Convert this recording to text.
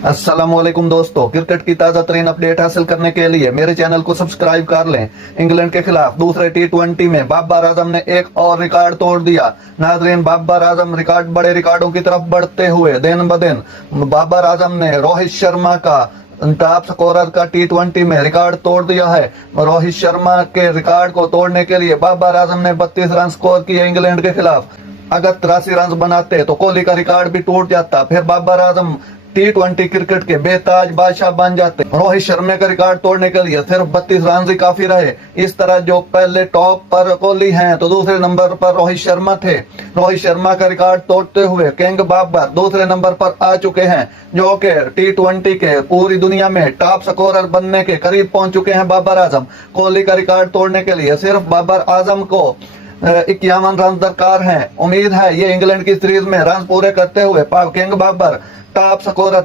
अस्सलामुअलैकुम दोस्तों, क्रिकेट की ताजा तरीन अपडेट हासिल करने के लिए मेरे चैनल को सब्सक्राइब कर लें। इंग्लैंड के खिलाफ दूसरे टी20 में बाबर आजम ने एक और रिकॉर्ड तोड़ दिया। नाजरीन, बाबर आजम बड़े रिकॉर्डों की तरफ बढ़ते हुए दिन ब दिन बाबर आजम ने रोहित शर्मा का टॉप स्कोरर का टी20 में रिकॉर्ड तोड़ दिया है। रोहित शर्मा के रिकॉर्ड को तोड़ने के लिए बाबर आजम ने 32 रन स्कोर किए इंग्लैंड के खिलाफ। अगर 83 रन बनाते तो कोहली का रिकॉर्ड भी टूट जाता, फिर बाबर आजम टी20 क्रिकेट के बेताज बादशाह बन जाते। रोहित शर्मा का रिकॉर्ड तोड़ने के लिए सिर्फ 32 रन ही काफी रहे। इस तरह जो पहले टॉप पर कोहली हैं तो दूसरे नंबर पर रोहित शर्मा थे। रोहित शर्मा का रिकॉर्ड तोड़ते हुए किंग बाबर दूसरे नंबर पर आ चुके हैं, जो कि टी20 के पूरी दुनिया में टॉप स्कोरर बनने के करीब पहुंच चुके हैं बाबर आजम। कोहली का रिकॉर्ड तोड़ने के लिए सिर्फ बाबर आजम को 51 रन दरकार हैं। उम्मीद है ये इंग्लैंड की सीरीज में रन पूरे करते हुए किंग बाबर टॉप स्कोरर